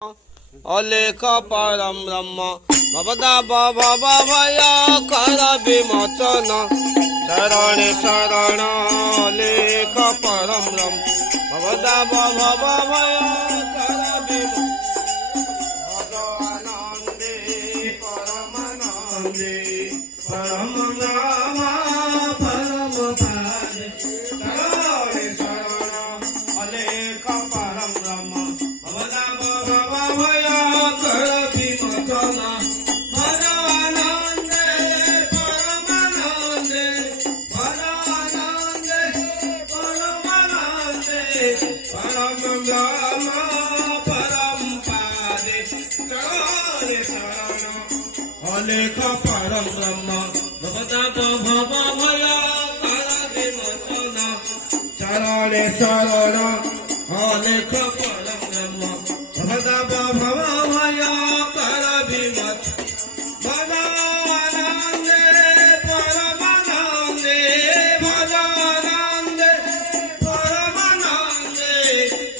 अलेख परम ब्रह्म भवदा भवया कर विमोचन शरण शरण अलेख परम ब्रह्म भवदा भवया कर विमोचन परमानंदे परम नाम परम पादे शरण शरण अलेख परम ब्रह्म भवदा भवया कर विमोचन परमानंदे परमानंदे परमानंदे परमानंदे परम नाम परम पादे शरण शरण अलेख परम ब्रह्म भवदा भवया कर विमोचन शरण शरण अलेख परम ब्रह्म भवदा भवया कर विमोचन भवानंदे परमानंदे भवानंदे परमानंदे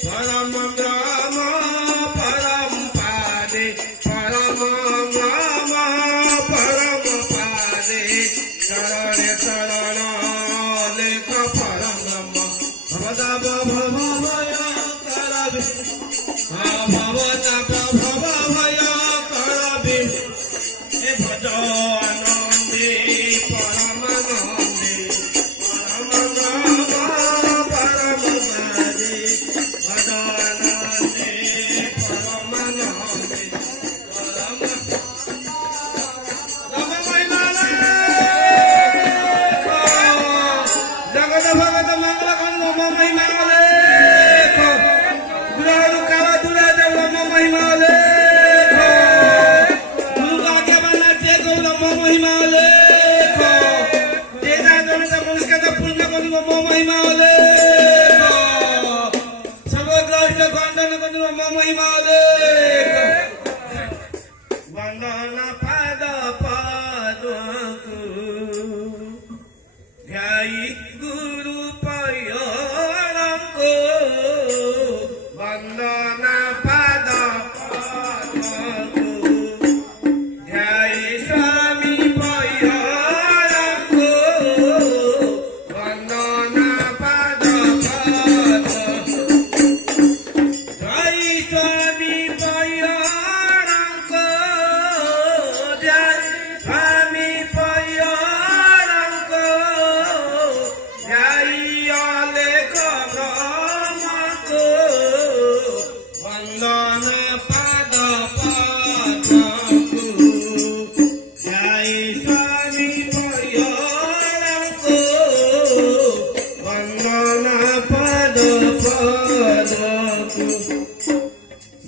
परम ब्रह्म परम पादे परम नाम परम पादे शरण शरण अलेख परम ब्रह्म भवदा भवया कर भवदा भवया कर भजनंदे परमानंदे परम नाम परम पादे भजनंदे परमानंदे परम जगत भगत मंगल कंद महिमाले दुरारु काला दुरा देव महिमाले दुर्गा के बना जे गौरव महिमाले तेजा जनित पुरस्कार पूर्ण कंद महिमाले सर्वग्रस्त खंडन कंद महिमाले वंदन पाद पादकु ध्यायि गुरु पयरंको वंदन पाद पादकु ध्यायि स्वामी पयरंको वंदन पाद पादकु ध्यायि स्वामी पयरंको ध्यायि स्वामी पयरंको ध्यायि अलेख ब्रह्मको वंदन पाद पादकु ध्यायि स्वामी पयरंको वंदन पाद पादकु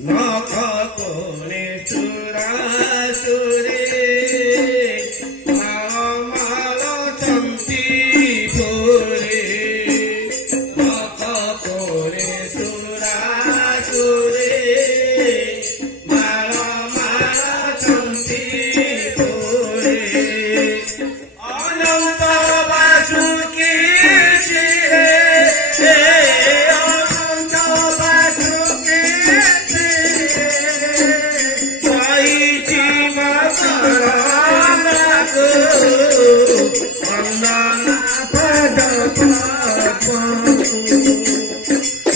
नख कोणे सुरासुरे माल चंती भोरे नख कोणे सुरासुरे माल चंती भोरे अनंत वासुकी शिरे अनंत वासुकी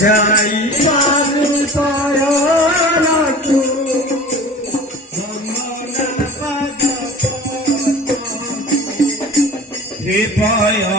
जय पादु पायरंको वंदन पाद पादकु हे पाया